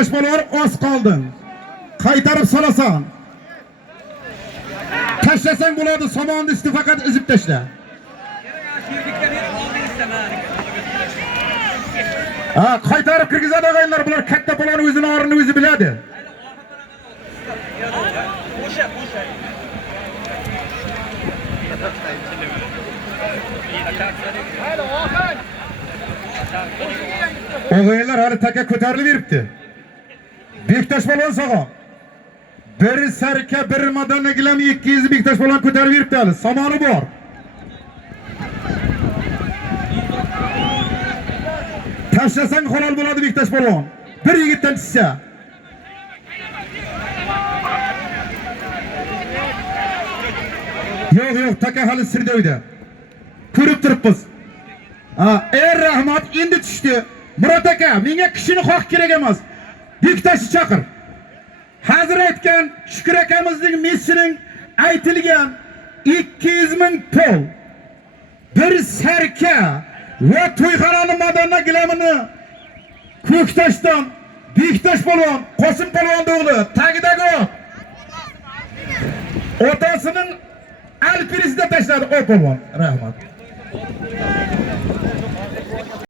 Bektaş polvon oz qolding. Qaytarib salasan. Tashlasang bo'ladi, somonni isti faqat uzib tashla. Ha, qaytarib kirgizadi og'aylar, bular katta polvon o'zining orini o'zi biladi. Og'aylar hali taka ko'tarilib yuribdi. Bektaş polvon sog'o. Bir sarka bir madonna gilam 200 Bektaş polvon ko'tarib yuribdi hali. Somoni bor. Tashlasang halol bo'ladi Bektaş polvon. Bir yigitdan tushsa. Yo'q, taka hali sirdoyda. Ko'rib turibmiz. Ha, rahmat, endi tushdi. Murat aka, menga kishini xoh kerak emas. Bektaşni chaqir. Hozir aytgan Shukur akamizning messining aytilgan 200 ming pul. Bir sarka va to'yxonani madonna gilamini Ko'ktoshdan Bektaş polvon, Qosim polvon o'g'li, tagidagi otasining alpirisida tashladi o polvon. Rahmat.